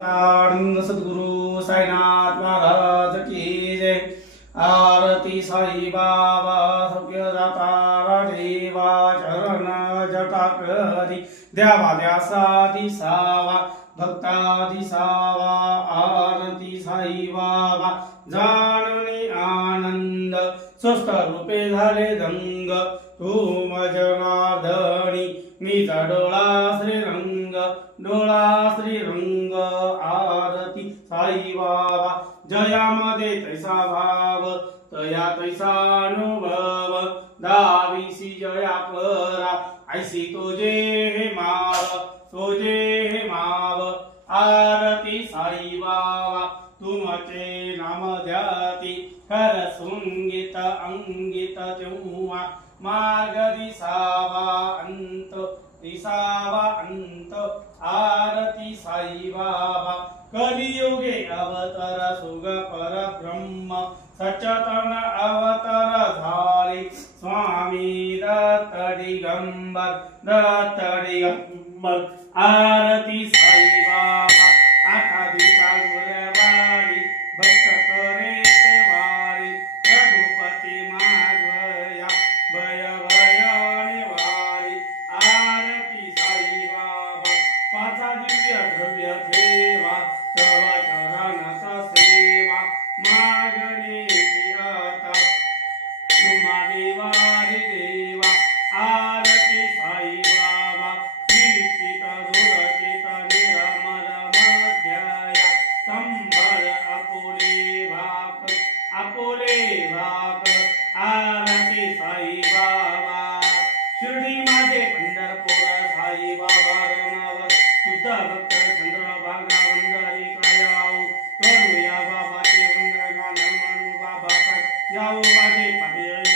आनंद सद्गुरु साईनाथ महाराज की जय। आरती साई बाबा सौख्यदाता देवा चरण जटा करी द्यावा द्यासा दिसावा भक्ता दिसावा। आरती साई बाबा जाणणी आनंद स्वस्थ रूपे झाले दंग तुम जनार्दनी मीचा डोळा श्रीरंग डोळा श्रीरंग। आरती साई बाबा जयामध्ये तैसा भाव तया तैसा अनुभव दावीसी जया परा ऐसी तोजे हे माव तोजे हे माव। आरती साई बाबा तुमचे नाम ध्याती खर सुंगित अंगित तेव्हा मार्ग दिसावा अंत दिसावा अंत। आरती साई बाबा कलियुगे अवतार सुग परब्रह्म सचेतन अवतार झाले स्वामी दत्त दिगंबर दत्त दिगंबर। आरती साई बाबा आठा दिवसा गुरुवारी भक्त करे ते वारी रघुपती मागया भय भय निवारी। आरती साई बाबा पाचा दिव्य द्रव्य ठेवा तव चरणाचा सेवा मागणे आता तुम्हा देवारी देवा। आरती साई बाबा निश्चित दुरचित निरमल मध्याया संभळ आपोले भाक। आरती साई बाबा शिर्डी माझे पंढरपूर साई बाबा रमावर शुद्ध भक्त चंद्रभागा वंदरी कायाऊ करूया बाबाचे वंदनगान म्हणू बाबा याऊ माझे पाहिजे